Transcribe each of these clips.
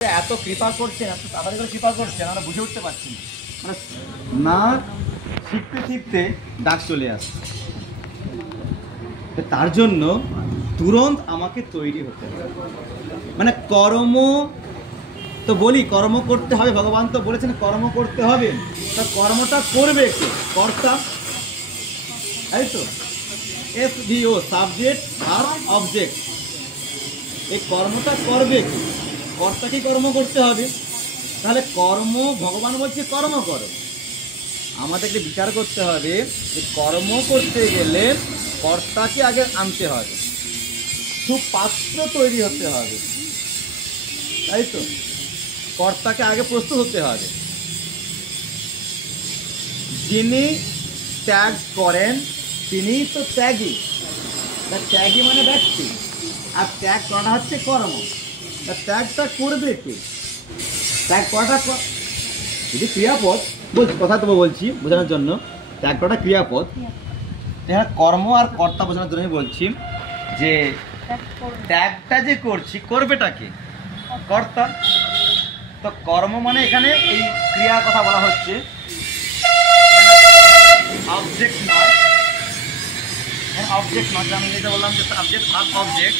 এত কৃপা করছেন, এত তাড়াতাড়ি করে কৃপা করছেন, আমরা বুঝে উঠতে পারছি না। মানে না শিখতে শিখতে ডাক চলে আসছে। তার জন্য তুরন্ত আমাকে তৈরি হতে হবে। মানে কর্ম তো বলি, কর্ম করতে হবে, ভগবান তো বলেছেন কর্ম করতে হবে। তা কর্মটা করবে কে? কর্তা, তাই তো। SVO, সাবজেক্ট আর অবজেক্ট। এই কর্মটা করবে কে? কর্তাকে কর্ম করতে হবে। তাহলে কর্ম, ভগবান বলছে কর্ম করো। আমাদেরকে বিচার করতে হবে যে কর্ম করতে গেলে কর্তাকে আগে আনতে হবে, সুপাত্র তৈরি হতে হবে, তাই তো। কর্তাকে আগে প্রস্তুত হতে হবে। যিনি ত্যাগ করেন তিনিই তো ত্যাগী। ত্যাগী মানে ব্যক্তি, আর ত্যাগ করা হচ্ছে কর্ম। ত্যাগটা করবে কে? ত্যাগ করাটা যদি ক্রিয়াপদ বলছি, কথা তো বলছি বোঝানোর জন্য, ত্যাগ করাটা ক্রিয়াপদ। এখানে কর্ম আর কর্তা বোঝানোর জন্য বলছি যে ত্যাগটা যে করছি করবেটা কে? কর্তা। তো কর্ম মানে এখানে এই ক্রিয়ার কথা বলা হচ্ছে, অবজেক্ট নয়। অবজেক্ট নয়, আমি যেটা বললাম যে সাবজেক্ট আর অবজেক্ট।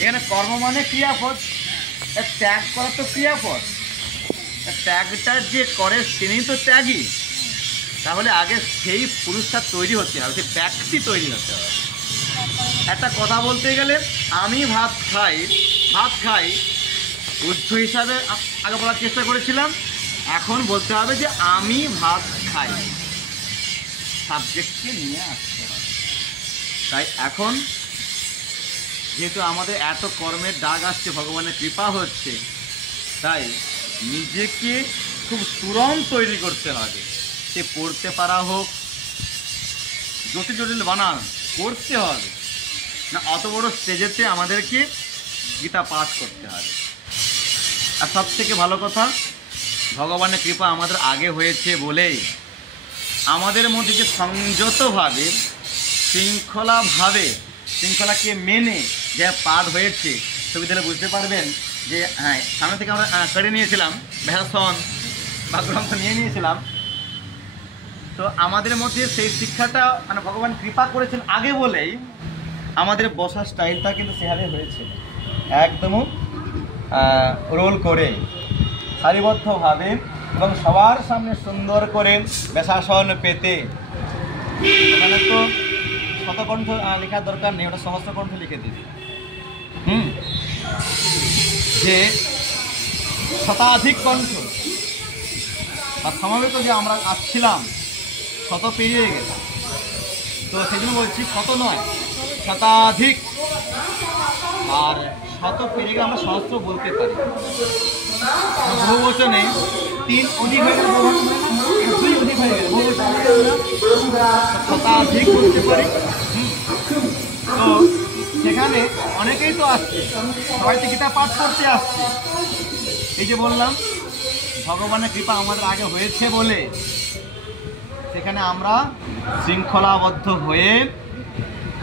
এখানে কর্ম মানে ক্রিয়াপদ, ত্যাগ করা তো ক্রিয়াপদ। ত্যাগটা যে করে তিনি তো ত্যাগী। তাহলে আগে সেই পুরুষটা তৈরি হতে হবে, সেই ব্যক্তি তৈরি হতে হবে। একটা কথা বলতে গেলে আমি ভাত খাই উদ্ধ হিসাবে আগে বলার চেষ্টা করেছিলাম, এখন বলতে হবে যে আমি ভাত খাই, সাবজেক্টকে নিয়ে আসতে হবে। তাই এখন যেহেতু আমাদের এত কর্মের দাগ আসছে, ভগবানের কৃপা হচ্ছে, তাই নিজেকে খুব তুরন্ত তৈরি করতে হবে। সে পড়তে পারা হোক, জটিল বানান করতে হবে না, অত বড় স্টেজেতে আমাদেরকে গীতা পাঠ করতে হবে। আর সব থেকে ভালো কথা, ভগবানের কৃপা আমাদের আগে হয়েছে বলেই আমাদের মধ্যে যে সংযতভাবে শৃঙ্খলাকে মেনে যে পাঠ হয়েছে, ছবি দিলে বুঝতে পারবেন যে হ্যাঁ, সামনে থেকে আমরা কেড়ে নিয়েছিলাম ভ্যাসন বা গ্রন্থ নিয়েছিলাম। তো আমাদের মধ্যে সেই শিক্ষাটা মানে ভগবান কৃপা করেছেন আগে বলেই আমাদের বসার স্টাইলটা কিন্তু সেভাবে হয়েছে, একদম রোল করে সারিবদ্ধভাবে এবং সবার সামনে সুন্দর করে বেশাসন পেতে। এখানে তো শতকণ্ঠ লেখার দরকার নেই, ওটা সহস্রকণ্ঠ লিখে দিই। যে শতাধিক কণ্ঠ আর সমাবেত যে আমরা আসছিলাম, শত পেরিয়ে গেছে। তো সেই জন্য বলছি শত নয়, শতাধিক। আর শত পেরিয়ে গেলে আমরা সহস্র বলতে পারি। বহু বচনে 3 অধিক হয়ে গেলে, 2 অধিক হয়ে গেলে বহু বচনে শতাধিক বলতে পারি। তো সেখানে অনেকেই তো আসছে, সবাই তো গীতা পাঠ করতে আসছে। এই যে বললাম ভগবানের কৃপা আমাদের আগে হয়েছে বলে সেখানে আমরা শৃঙ্খলাবদ্ধ হয়ে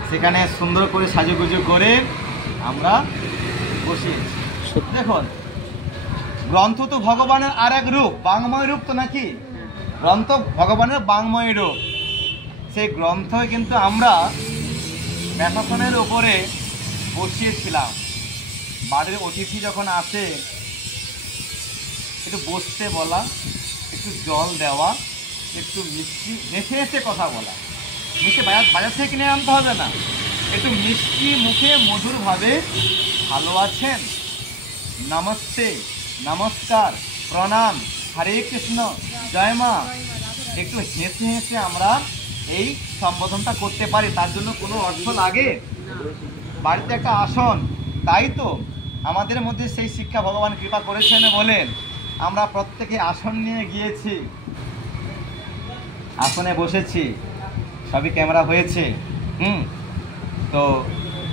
সেখানে সুন্দর করে সাজুগুজু করে আমরা বসিয়েছি। দেখুন, গ্রন্থ তো ভগবানের আর এক রূপ, বাংময় রূপ তো নাকি? গ্রন্থ ভগবানের বাংময় রূপ। সেই গ্রন্থ কিন্তু আমরা ব্যাসাসনের ওপরে বসিয়েছিলাম। বাড়ির অতিথি যখন আসে একটু বসতে বলা, একটু জল দেওয়া, একটু মিষ্টি হেসে হেসে কথা বলা। মিষ্টি বাজার থেকে কিনে আনতে হবে না, একটু মিষ্টি মুখে মধুরভাবে ভালো আছেন, নমস্তে, নমস্কার, প্রণাম, হরে কৃষ্ণ, জয় মা, একটু হেসে হেসে আমরা এই সম্বোধনটা করতে পারি। তার জন্য কোনো অর্থ লাগে? বাড়িতে একটা আসন, তাই তো আমাদের মধ্যে সেই শিক্ষা ভগবান কৃপা করেছেন বলে আমরা প্রত্যেকে আসন নিয়ে গিয়েছি, আসনে বসেছি, সবই ক্যামেরা হয়েছে। তো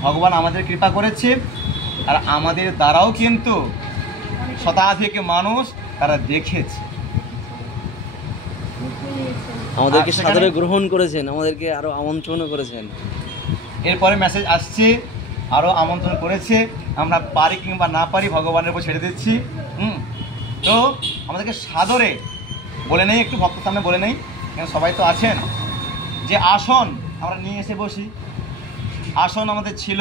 ভগবান আমাদের কৃপা করেছে, আর আমাদের দ্বারাও কিন্তু শতাধিক মানুষ তারা দেখেছে, আমাদেরকে সাদরে গ্রহণ করেছেন, আমাদেরকে আরো আমন্ত্রণও করেছেন। এরপরে মেসেজ আসছে আরও আমন্ত্রণ করেছে, আমরা পারি কিংবা না পারি ভগবানের উপর ছেড়ে দিচ্ছি। তো আমাদেরকে সাদরে বলে নেই, একটু ভক্তের সামনে বলে নেই, কেন সবাই তো আছেন, যে আসন আমরা নিয়ে এসে বসি। আসন আমাদের ছিল,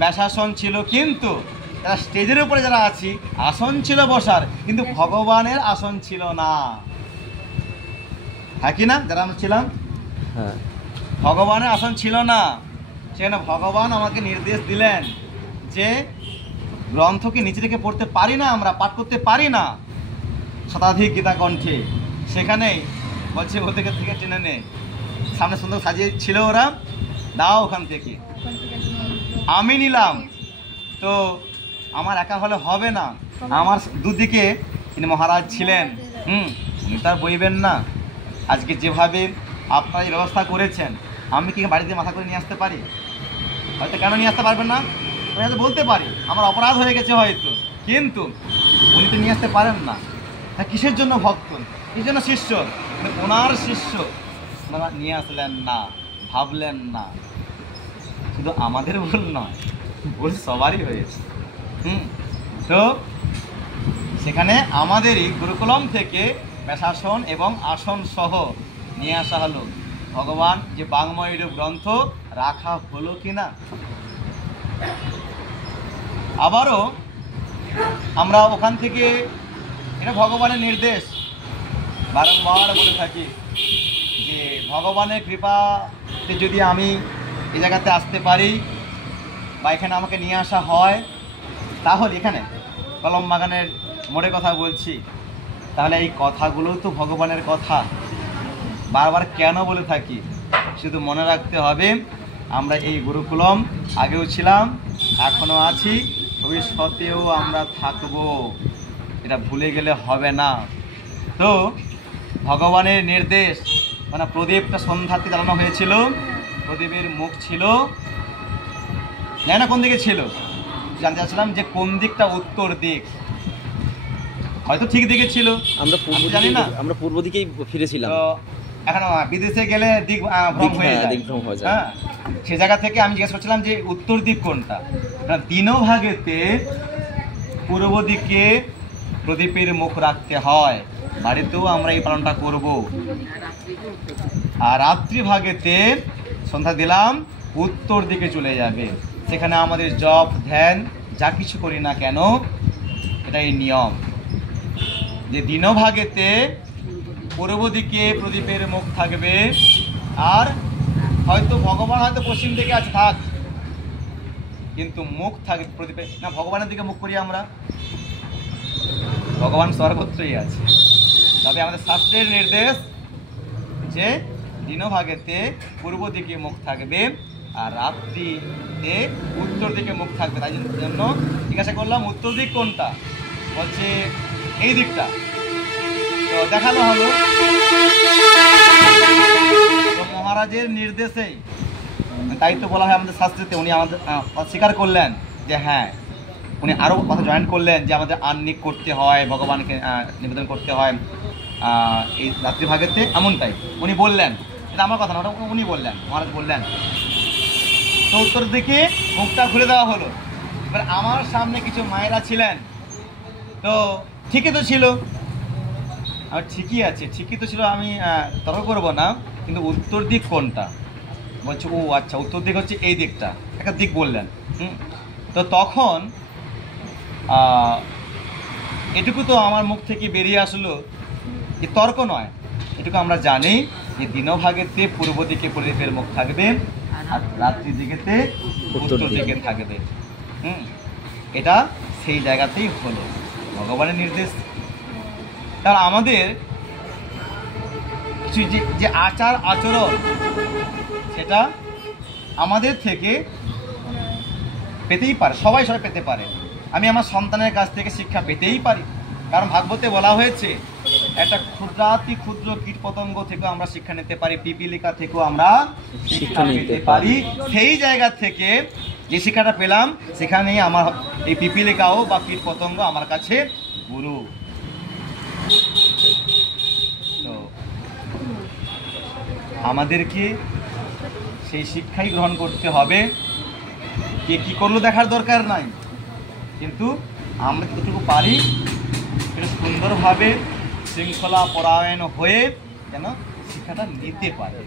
ব্যাসাসন ছিল, কিন্তু যারা স্টেজের উপরে যারা আছি আসন ছিল বসার, কিন্তু ভগবানের আসন ছিল না। হ্যাঁ কি না? যারা আমরা ছিলাম, হ্যাঁ, ভগবানের আসন ছিল না। সেখানে ভগবান আমাকে নির্দেশ দিলেন যে গ্রন্থকে নিচে রেখে পড়তে পারি না, আমরা পাঠ করতে পারি না শতাধিক গীতা কণ্ঠে। সেখানেই বলছে ওদেরকে থেকে টেনে নে, সামনে সুন্দর সাজিয়ে ছিল ওরা, দাও ওখান থেকে। আমি নিলাম, তো আমার একা হলে হবে না, আমার দুদিকে তিনি মহারাজ ছিলেন। উনি তার বইবেন না। আজকে যেভাবে আপনারা এই ব্যবস্থা করেছেন, আমি কি বাড়িতে মাথা করে নিয়ে আসতে পারি? হয়তো কেন নিয়ে আসতে পারবেন না আমি হয়তো বলতে পারি, আমার অপরাধ হয়ে গেছে হয়তো, কিন্তু উনি তো নিয়ে আসতে পারেন না। হ্যাঁ, কিসের জন্য ভক্ত, কিসের জন্য শিষ্য? ওনার শিষ্য ওনারা নিয়ে আসলেন না, ভাবলেন না। শুধু আমাদের ভুল নয়, ভুল সবারই হয়েছে। তো সেখানে আমাদেরই গুরুকুলম থেকে ব্যাসাসন এবং আসন সহ নিয়ে আসা হলো। ভগবান যে বাংময় রূপ গ্রন্থ রাখা হলো কিনা। আবারও আমরা ওখান থেকে, এটা ভগবানের নির্দেশ, বারংবার বলে থাকি যে ভগবানের কৃপাতে যদি আমি এই জায়গাতে আসতে পারি বা এখানে আমাকে নিয়ে আসা হয়, তাহলে এখানে কলম বাগানের মোড়ের কথা বলছি, তাহলে এই কথাগুলো তো ভগবানের কথা। বারবার কেন বলে থাকি, শুধু মনে রাখতে হবে আমরা এই গুরুকুলম আগেও ছিলাম, এখনও আছি, ভবিষ্যতেও আমরা থাকব, এটা ভুলে গেলে হবে না। তো ভগবানের নির্দেশ, মানে প্রদীপটা সন্ধ্যাতে জ্বালানো হয়েছিল, প্রদীপের মুখ ছিল, জানি না কোন দিকে ছিল, জানতে চাচ্ছিলাম যে কোন দিকটা উত্তর দিক, হয়তো ঠিক দিকে ছিল, আমরা জানি না, আমরা পূর্ব দিকেই ফিরেছিলাম। তো এখন বিদেশে গেলে দিক ভ্রম হয়ে যায়, হ্যাঁ, সে জায়গা থেকে আমি জিজ্ঞেস করছিলাম যে উত্তর দিক কোনটা। দিনভাগেতে পূর্ব দিকে প্রদীপের মুখ রাখতে হয়, বাড়িতেও আমরা এই পালনটা করব। আর রাত্রিভাগেতে সন্ধ্যা দিলাম উত্তর দিকে চলে যাবে, সেখানে আমাদের জপ ধ্যান যা কিছু করি না কেন, এটাই নিয়ম। যে দিনভাগেতে পূর্ব দিকে প্রদীপের মুখ থাকবে, আর হয়তো ভগবান হয়তো পশ্চিম দিকে আছে, থাক, কিন্তু মুখ থাকবে প্রদীপের না, ভগবানের দিকে মুখ করি আমরা, ভগবান সর্বত্রই আছে। তবে আমাদের শাস্ত্রের নির্দেশ যে দিনভাগেতে পূর্ব দিকে মুখ থাকবে আর রাত্রিতে উত্তর দিকে মুখ থাকবে। তাই জন্য জিজ্ঞাসা করলাম উত্তর দিক কোনটা, বলছে এই দিকটা। তো দেখানো হলো, তো মহারাজের নির্দেশেই, তাই তো বলা হয় আমাদের শাস্ত্রেতে, উনি আমাদের স্বীকার করলেন যে হ্যাঁ, উনি আরও কথা জয়েন করলেন যে আমাদের আহ্নিক করতে হয়, ভগবানকে নিবেদন করতে হয় এই রাত্রিভাগেতে, এমনটাই উনি বললেন। এটা আমার কথা না, ওটা উনি বললেন, মহারাজ বললেন। তো উত্তর দিকে মুখটা খুলে দেওয়া হলো। এবার আমার সামনে কিছু মায়েরা ছিলেন, তো ঠিকই তো ছিল, আর ঠিকই আছে, ঠিকই তো ছিল, আমি তর্ক করবো না, কিন্তু উত্তর দিক কোনটা বলছে, ও আচ্ছা উত্তর দিক হচ্ছে এই দিকটা, একটা দিক বললেন। তো তখন এটুকু তো আমার মুখ থেকে বেরিয়ে আসলো, যে তর্ক নয়, এটুকু আমরা জানি যে দিনভাগেতে পূর্ব দিকে প্রদীপের মুখ থাকবে আর রাত্রি দিকেতে উত্তর দিকে থাকবে। এটা সেই জায়গাতেই হলো ভগবানের নির্দেশ। তার আমাদের কিছু যে আচার আচরণ, সেটা আমাদের থেকে পেতেই পারে, সবাই পেতে পারে। আমি আমার সন্তানের কাছ থেকে শিক্ষা পেতেই পারি, কারণ ভাগবতে বলা হয়েছে একটা ক্ষুদ্রাতি ক্ষুদ্র কীট পতঙ্গ থেকেও আমরা শিক্ষা নিতে পারি, পিপিলিকা থেকেও আমরা শিক্ষা নিতে পারি। সেই জায়গা থেকে যে শিক্ষাটা পেলাম, সেখানেই আমার এই পিপিলিকাও বা কীট পতঙ্গ আমার কাছে গুরু। তো আমাদেরকে সেই শিক্ষাই গ্রহণ করতে হবে। কে কী করলো দেখার দরকার নাই, কিন্তু আমরা যতটুকু পারি একটু সুন্দরভাবে শৃঙ্খলা পরায়ণ হয়ে যেন শিক্ষাটা নিতে পারে।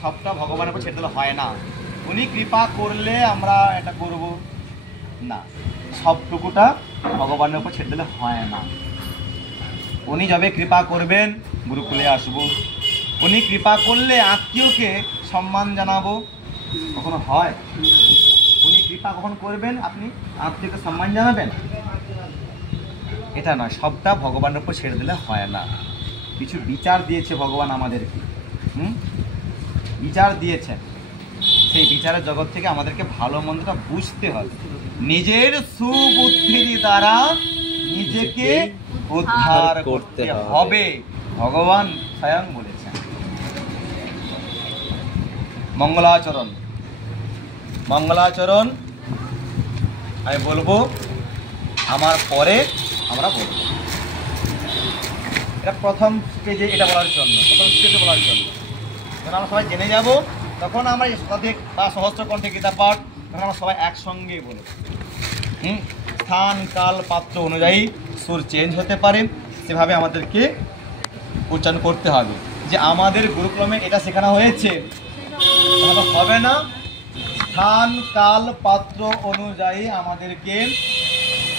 সবটা ভগবানের উপর ছেড়ে দিলে হয় না, উনি কৃপা করলে আমরা এটা করব না, সবটুকুটা ভগবানের উপর ছেড়ে দিলে হয় না। উনি যবে কৃপা করবেন গুরুকুলে আসবো, উনি কৃপা করলে আত্মীয়কে সম্মান জানাবো, কখনো হয়? উনি কৃপা কখন করবেন আপনি আত্মীয়কে সম্মান জানাবেন? এটা নয়, সবটা ভগবানের উপর ছেড়ে দিলে হয় না। কিছু বিচার দিয়েছে ভগবান আমাদেরকে, বিচার দিয়েছেন, সেই বিচারের জগৎ থেকে আমাদেরকে ভালো মন্দটা বুঝতে হবে, নিজের সুবুদ্ধির দ্বারা নিজেকে উদ্ধার করতে হবে, ভগবান স্বয়ং বলেছেন। মঙ্গলাচরণ, মঙ্গলাচরণ আমি বলবো, আমার পরে আমরা বলবো। এটা প্রথম স্টেজে এটা বলার জন্য, প্রথম স্টেজে বলার জন্য। যখন আমরা সবাই জেনে যাব তখন আমরা শতাধিক বা সহস্র কণ্ঠে গীতা পাঠ তখন আমরা সবাই একসঙ্গেই বলব। স্থান কাল পাত্র অনুযায়ী সুর চেঞ্জ হতে পারে, সেভাবে আমাদেরকে উচ্চারণ করতে হবে। যে আমাদের গুরুকুলমে এটা শেখানো হয়েছে তাহলে হবে না, স্থান কাল পাত্র অনুযায়ী আমাদেরকে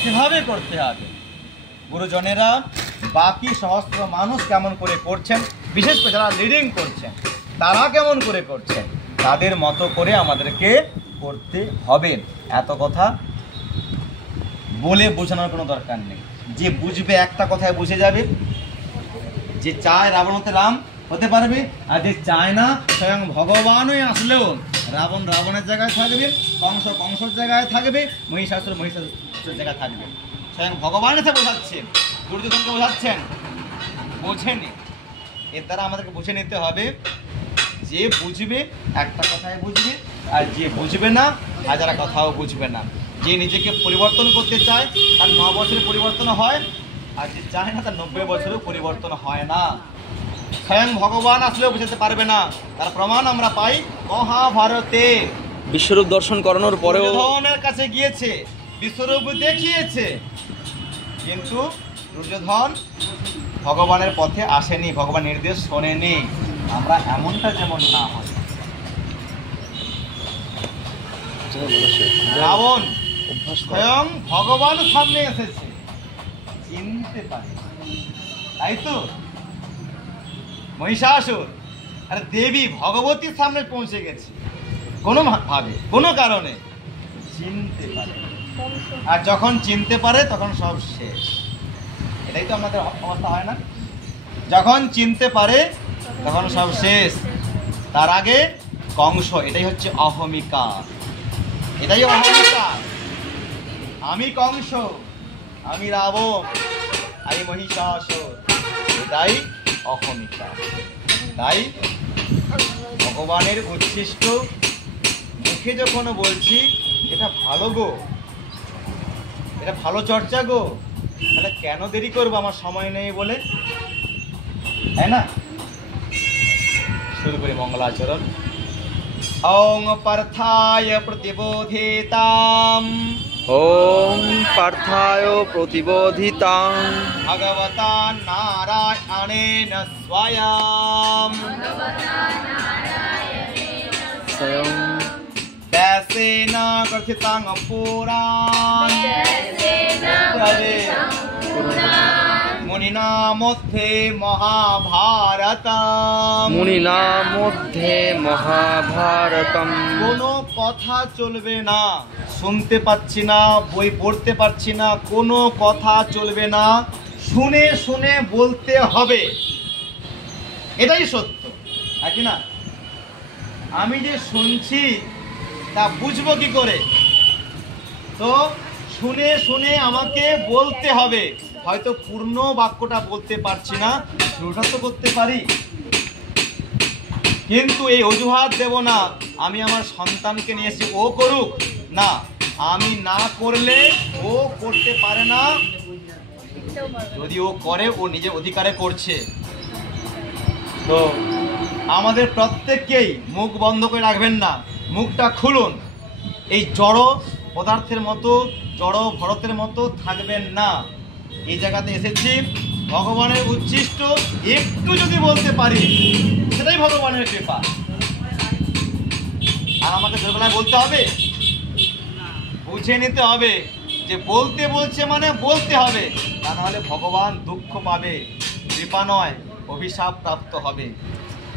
সেভাবে করতে হবে। গুরুজনেরা বাকি সহস্র মানুষ কেমন করে করছেন, বিশেষ করে যারা লিডিং করছেন তারা কেমন করে করছেন, তাদের মতো করে আমাদেরকে করতে হবে। এত কথা বলে বোঝানোর কোনো দরকার নেই, যে বুঝবে একটা কথায় বুঝে যাবে। যে চায় রাবণ হতে রাম হতে পারবে, আর যে চায় না স্বয়ং ভগবানই আসলেও রাবণ রাবণের জায়গায় থাকবে, কংস কংসের জায়গায় থাকবে, মহিষাসুর মহিষাসুরের জায়গায় থাকবে। স্বয়ং ভগবান এসে বোঝাচ্ছেন, দুর্যোধনকে বোঝাচ্ছেন, বোঝেনি। এর দ্বারা আমাদেরকে বুঝে নিতে হবে, যে বুঝবে একটা কথায় বুঝবে, আর যে বুঝবে না হাজারা কথাও বুঝবে না। যে নিজেকে পরিবর্তন করতে চায় তার 9 বছরে পরিবর্তন হয়, আর যে চায় না তার 90 বছরেও পরিবর্তন হয় না। স্বয়ং ভগবান আসলেও বুঝাতে পারবে না, তার প্রমাণ আমরা পাই মহাভারতে। বিশ্বরূপ দর্শন করানোর পরেও দুর্যোধনের কাছে গিয়েছে, বিশ্বরূপ দেখিয়েছে, কিন্তু দুর্যোধন ভগবানের পথে আসেনি, ভগবান নির্দেশ শোনেনি। আমরা এমনটা যেমন না হয়। রাবণ স্বয়ং ভগবান সামনে এসেছে, চিনতে পারে, তাই তো? মহিষাসুর আর দেবী ভগবতীর সামনে পৌঁছে গেছে, কোনো ভাবে কোনো কারণে চিনতে পারে, আর যখন চিনতে পারে তখন সব শেষ। এটাই তো আমাদের অবস্থা, হয় না? যখন চিনতে পারে তখন সব শেষ। তার আগে কংস, এটাই হচ্ছে অহমিকা, এটাই অহমিকা। আমি কংস, আমি রাবণ, আমি মহিষাসুর, এটাই অহমিকা। তাই ভগবানের উচ্ছিষ্ট মুখে যখন বলছি এটা ভালো গো, এটা ভালো চর্চা গো, তাহলে কেন দেরি করবো আমার সময় নেই বলে, তাই না? শুরু করি মঙ্গলাচরণ। ওং পার্থায় প্রতিবোধিতাম, ওম পার্থায় প্রতিবোধিতাং ভগবতা নারায়ণেন স্বয়ং স্বয়ং ব্যাসেন কথিতাং পুরাণ মুনিনা মধ্যে মহাভারতম, মুনিনা মধ্যে মহাভারতম। কোনো কথা চলবে না, শুনতে পাচ্ছি না, বই পড়তে পারছি না, কোনো কথা চলবে না, শুনে শুনে বলতে হবে, এটাই সত্য, নাকি না? আমি যে শুনছি তা বুঝবো কি করে? তো শুনে শুনে আমাকে বলতে হবে। হয়তো পূর্ণ বাক্যটা বলতে পারছি না, শুরুটা তো করতে পারি, কিন্তু এই অজুহাত দেব না আমি আমার সন্তানকে নিয়ে এসে ও করুক, না, আমি না করলে ও করতে পারে না, যদি ও করে ও নিজের অধিকারে করছে। তো আমাদের প্রত্যেককেই মুখ বন্ধ করে রাখবেন না, মুখটা খুলুন, এই জড় পদার্থের মতো, জড় ভরতের মতো থাকবেন না। এই জায়গাতে এসেছি ভগবানের উচ্ছিষ্ট একটু যদি বলতে পারি সেটাই ভগবানের কৃপা। আর আমাকে দুর্বেলায় বলতে হবে, বুঝে নিতে হবে যে বলতে বলছে মানে বলতে হবে, তা নাহলে ভগবান দুঃখ পাবে, কৃপা নয় অভিশাপ প্রাপ্ত হবে।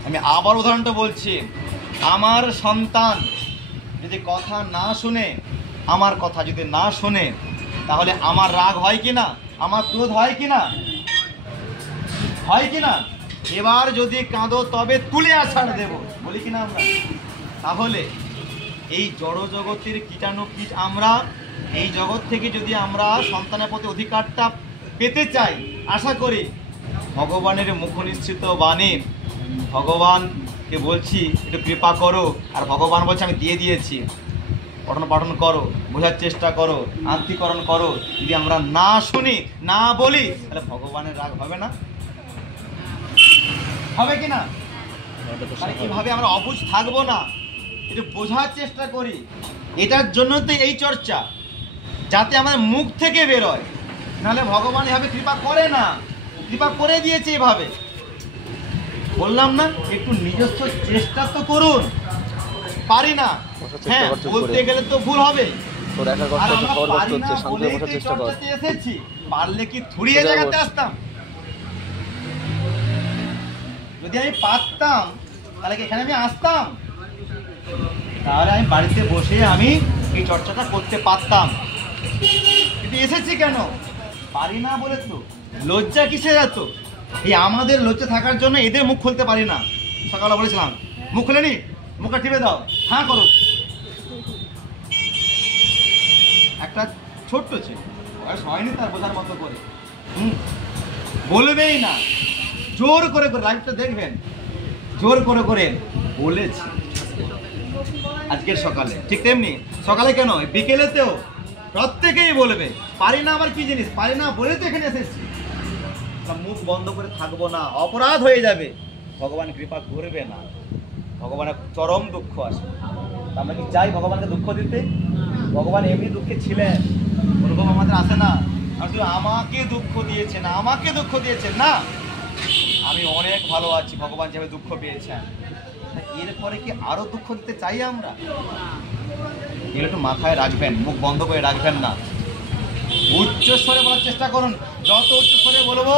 আমি আবার উদাহরণটা বলছি, আমার সন্তান যদি কথা না শুনে, আমার কথা যদি না শুনে, তাহলে আমার রাগ হয় কি না, আমার ক্রোধ হয় কি না, হয় কি না? এবার যদি কাঁদো তবে তুলে আছাড় দেব, বলি কিনা আমরা? তাহলে এই জড় জগতের কীটাণু কীট আমরা, এই জগৎ থেকে যদি আমরা সন্তানের প্রতি অধিকারটা পেতে চাই, আশা করি ভগবানের মুখনিশ্চিত বাণী, ভগবানকে বলছি একটু কৃপা করো, আর ভগবান বলছে আমি দিয়ে দিয়েছি, পঠন পাঠন করো, বোঝার চেষ্টা করো, আত্মীকরণ করো। যদি আমরা না শুনি, না বলি, তাহলে ভগবানের রাগ হবে না? হবে কি না? মানে কিভাবে আমরা অবুঝ থাকবো না, একটু বোঝার চেষ্টা করি। এটার জন্য তো এই চর্চা, যাতে আমাদের মুখ থেকে বেরোয়, নাহলে ভগবান এভাবে কৃপা করে না। কৃপা করে দিয়েছে এভাবে, বললাম না? একটু নিজস্ব চেষ্টা তো করুন। পারি না, হ্যাঁ বলতে গেলে তো ভুল হবে, আর আমরা পারি না বলেই তো এই চর্চাতে এসেছি। পারলে কি থুড়িয়ে জায়গাতে আসতাম? যদি আমি পারতাম তাহলে কি এখানে আমি আসতাম? তাহলে আমি বাড়িতে বসে আমি এই চর্চাটা করতে পারতাম, কিন্তু এসেছি কেন? পারি না বলে তো। লজ্জা কিসে এত? এই আমাদের লজ্জা থাকার জন্য এদের মুখ খুলতে পারি না। সকালে বলেছিলাম মুখ খুলে নি, মুখটা টিপে দাও, হ্যাঁ করো। একটা ছোট্ট ছিল, বয়স হয়নি তার বোঝার মতো করে, বলবেই না, জোর করে করে, লাইভটা দেখবেন, জোর করে করে বলেছি আজকের সকালে। ঠিক তেমনি সকালে কেন, বিকেলেতেও প্রত্যেকেই বলবে পারি না। আবার কি জিনিস পারি না বলে তো এখানে এসেছি। মুখ বন্ধ করে থাকবো না, অপরাধ হয়ে যাবে, ভগবান কৃপা করবে না, ভগবানের চরম দুঃখ আসে। আমরা কি চাই ভগবানকে দুঃখ দিতে? ভগবান এমনি দুঃখে ছিলেন, ওরকম আমাদের আসে না। আর শুধু আমাকে দুঃখ দিয়েছেন, আমাকে দুঃখ দিয়েছেন না, আমি অনেক ভালো আছি, ভগবান যেভাবে দুঃখ পেয়েছেন, এরপরে কি আরো দুঃখ দিতে চাই আমরা? এগুলো একটু মাথায় রাখবেন, মুখ বন্ধ করে রাখবেন না। উচ্চস্বরে বলার চেষ্টা করুন, যত উচ্চস্বরে বলবো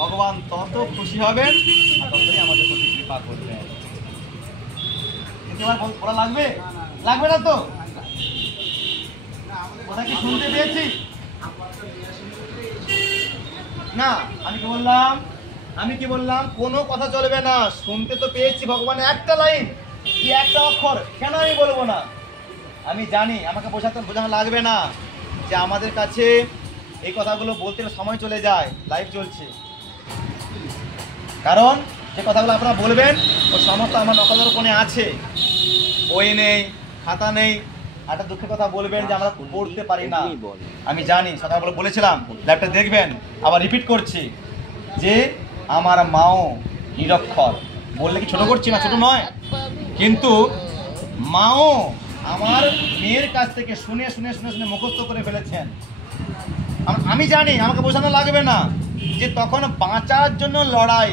ভগবান তত খুশি হবেন, আর ততই আমাদের প্রতি কৃপা করবেন। কিন্তু বলা লাগবে, লাগবে না তো? কথা কি শুনতে পেয়েছি না? আমি কি বললাম কোনো কথা চলবে না, শুনতে তো পেয়েছি ভগবানের একটা লাইন, কি একটা অক্ষর, কেন আমি বলবো না? আমি জানি আমাকে বোঝানো লাগবে না যে আমাদের কাছে এই কথাগুলো বলতে সময় চলে যায়, লাইভ চলছে। কারণ যে কথাগুলো আপনারা বলবেন ও সমস্ত আমার নকলদর্পণে আছে, বই নেই, খাতা নেই। একটা দুঃখের কথা বলবেন যে আমরা পড়তে পারি না, আমি জানি, সকালবেলা বলেছিলাম, লাইভটা দেখবেন, আবার রিপিট করছি যে আমার মাও নিরক্ষর। বললে কি ছোট করছি না? ছোট নয়, কিন্তু মাও আমার মেয়ের কাছ থেকে শুনে শুনে শুনে শুনে মুখস্থ করে ফেলেছেন। আমি জানি, আমাকে বোঝানো লাগবে না যে তখন বাঁচার জন্য লড়াই।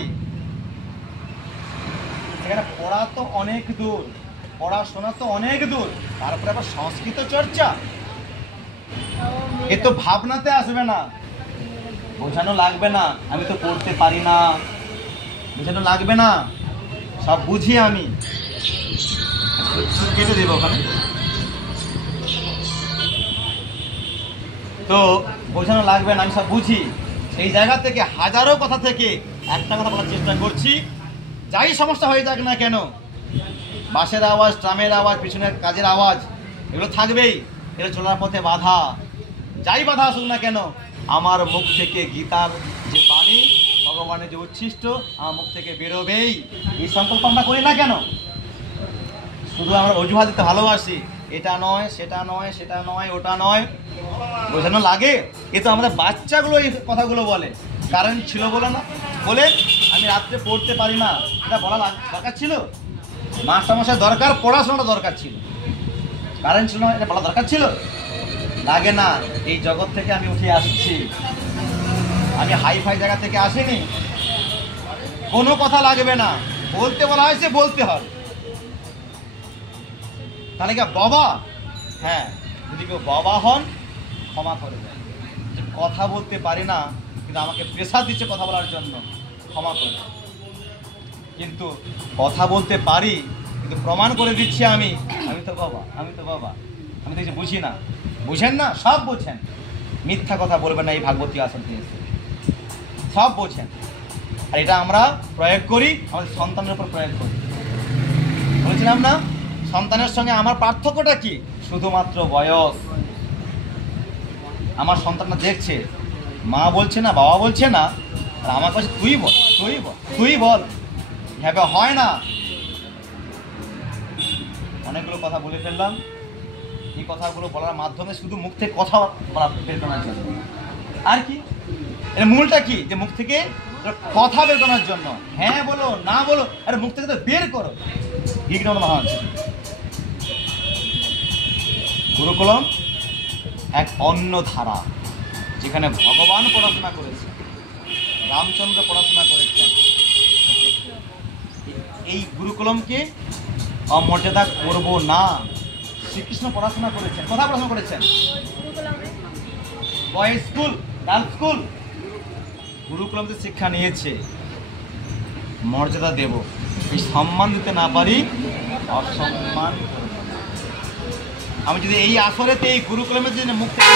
এখানে পড়া তো অনেক দূর, পড়াশোনা তো অনেক দূর, তারপরে আবার সংস্কৃত চর্চা, এ তো ভাবনাতে আসবে না। বোঝানো লাগবে না আমি তো পড়তে পারি না, বোঝানো লাগবে না, সব বুঝি আমি। কেটে দেবো ওখানে। তো বোঝানো লাগবে না, আমি সব বুঝি। সেই জায়গা থেকে হাজারো কথা থেকে একটা কথা বলার চেষ্টা করছি, যাই সমস্যা হয়ে যাক না কেন, বাসের আওয়াজ, ট্রামের আওয়াজ, পিছনের কাজের আওয়াজ, এগুলো থাকবেই, এগুলো চলার পথে বাধা। যাই বাধা আসুক না কেন, আমার মুখ থেকে গীতার যে বাণী, ভগবানের যে উচ্ছিষ্ট আমার মুখ থেকে বেরোবেই। এই সংকল্প আমরা করি না কেন? শুধু আমরা অজুহাত দিতে ভালোবাসি, এটা নয়, সেটা নয়, সেটা নয়, ওটা নয়, বোঝানো লাগে। এ তো আমাদের বাচ্চাগুলো এই কথাগুলো বলে, কারেন্ট ছিল বলে না, বলে আমি রাত্রে পড়তে পারি না, এটা বলা দরকার ছিল? মাস্টারমশাই দরকার, পড়াশোনাটা দরকার ছিল। কারেন্ট ছিল না, এটা বলা দরকার ছিল? লাগে না, এই জগৎ থেকে আমি উঠে আসছি, আমি হাইফাই জায়গা থেকে আসিনি। কোনো কথা লাগবে না, বলতে বলা হয়েছে বলতে হবে। তাহলে কি বাবা? হ্যাঁ, যদি কেউ বাবা হন ক্ষমা করে দেন। যে কথা বলতে পারি না কিন্তু আমাকে প্রেসার দিচ্ছে কথা বলার জন্য, ক্ষমা করে। কিন্তু কথা বলতে পারি কিন্তু প্রমাণ করে দিচ্ছি আমি তো বাবা, আমি তো কিছু বুঝি না। বুঝেন না? সব বোঝেন। মিথ্যা কথা বলবেন না, এই ভাগবতী আসন থেকে সব বোঝেন। আর এটা আমরা প্রয়োগ করি, আমাদের সন্তানের উপর প্রয়োগ করি। বলেছিলাম না, সন্তানের সঙ্গে আমার পার্থক্যটা কি? শুধুমাত্র বয়স। আমার সন্তানটা দেখছে, মা বলছে না, বাবা বলছে না, আর আমার কাছে তুই বল, তুই বল। হ্যাঁ, হয় না। অনেকগুলো কথা বলে ফেললাম। এই কথাগুলো বলার মাধ্যমে শুধু মুখ থেকে কথা বলা বের করার জন্য। আর কি এর মূলটা কি? যে মুখ থেকে কথা বের করার জন্য। হ্যাঁ বলো, না বলো, আরে মুখ থেকে তো বের করো। বিঘ্ন মহান গুরুকুলম এক অন্য ধারা, যেখানে ভগবান পড়াশোনা করেছে, রামচন্দ্র পড়াশোনা করেছেন। এই গুরুকুলমকে অমর্যাদা করব না। শ্রীকৃষ্ণ পড়াশোনা করেছেন, কোথায় পড়াশোনা করেছেন? Boys school, girls school. গুরুকুলমতে শিক্ষা নিয়েছে, মর্যাদা দেব। এই সম্মান দিতে না পারি, অসম্মান। আমি যদি এই আসরেতে এই গুরুকুলমের জন্য মুখ থেকে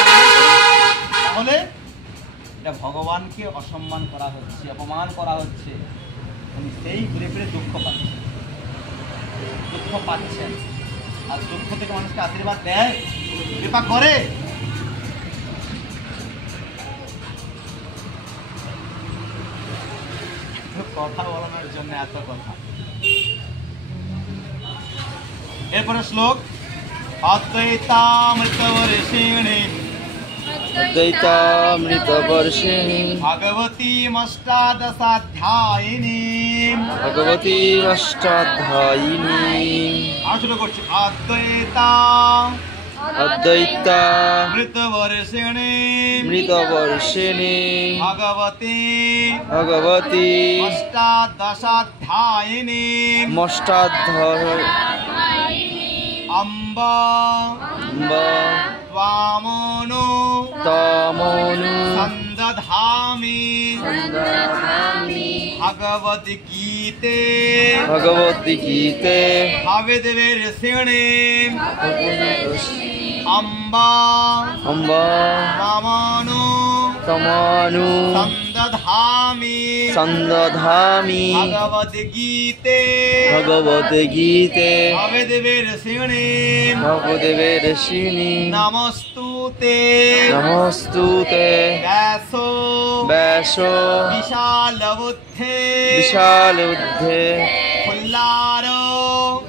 তাহলে এটা ভগবানকে অসম্মান করা হচ্ছে, অপমান করা হচ্ছে। উনি সেই ঘুরে ফিরে দুঃখ পাচ্ছেন। আর দুঃখ থেকে মানুষকে আশীর্বাদ দেয়, কৃপা করে। কথা বলানোর জন্য এত কথা। এরপরে শ্লোক, অদ্বৈতামৃতবর্ষিণী অদ্বৈতামৃতবর্ষিণী ভগবতীমষ্টাদশাধ্যায়িনী। আর শুরু করছি, অদ্বৈতামৃতবর্ষিণী ভগবতী অষ্টাদশাধ্যায়িনী। অম্ব ত্বামনু সন্দধামি ভগবদ্গীতে ভাবেদবেরসিণী। অম্ব ত্বামনু সন্দধামি ভগবদ্গীতে ভাবেদবেরসিণী। নমস্তুতে ব্যাসো বিশালবুদ্ধে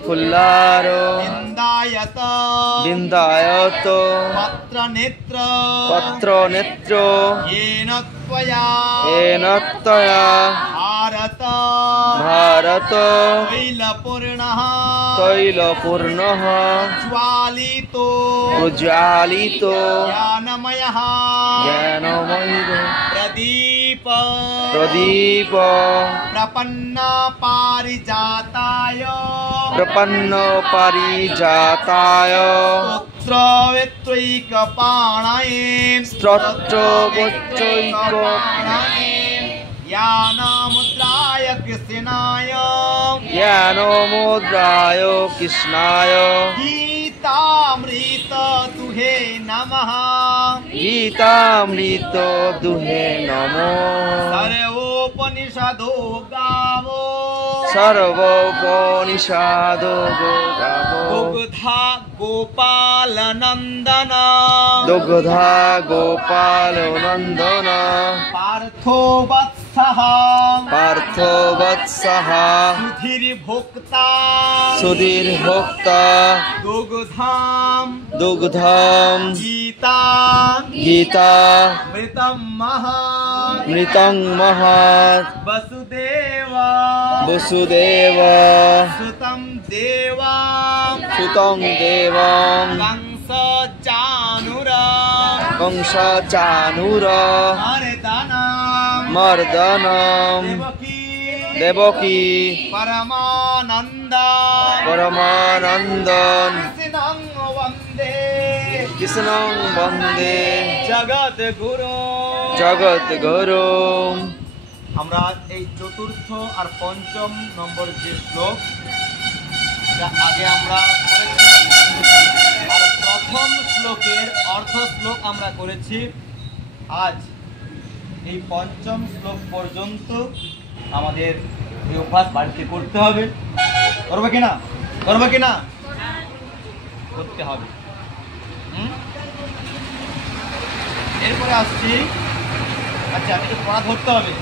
ফুল্লারো বিন্দায়ত পত্র নেত্র येन त्वया भारत तैलपूर्णः प्रज्वालितो ज्ञानमयः प्रदीप प्रपन्न पारिजाताय स्त्रोत्रैकपाणये ज्ञानमुद्राय कृष्णाय गीतामृत दुहे नमः सर्वोपनिषदो गावो दुग्धा गोपाल नंदन पार्थो অর্থবৎসः সুধীর ভোক্তা সুধীর ভোক্তা দুগ্ধাম দুগ্ধম গীতা গীতা মৃতম মহাৎ মৃতং মহৎ বসুদেবা বসুদেব সুতম দেবাম সুতং দেবং কংস চানুর কংস চানুর মর্দনাম মর্দনম দেবকী দেবকী পরমানন্দ পরমানন্দন কৃষ্ণং বন্দে কৃষ্ণং বন্দে জগৎ গুরু। জগৎগুরু। আমরা এই চতুর্থ আর পঞ্চম নম্বর যে শ্লোক যা আগে আমরা করেছি আর প্রথম শ্লোকের অর্থ শ্লোক আমরা করেছি। আজ এই পঞ্চম শ্লোক পর্যন্ত আমাদের এই অভ্যাস বাড়িতে করতে হবে। করবে কিনা? করবে কিনা? করতে হবে। এরপরে আসছি, আচ্ছা একটু পড়া ধরতে হবে।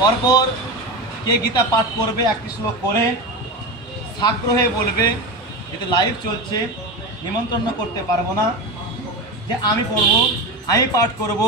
পরপর কে গীতা পাঠ করবে একটি শ্লোক করে সাগ্রহে বলবে। যেহেতু লাইভ চলছে নিমন্ত্রণ করতে পারবো না যে আমি পড়বো, আমি পাঠ করব,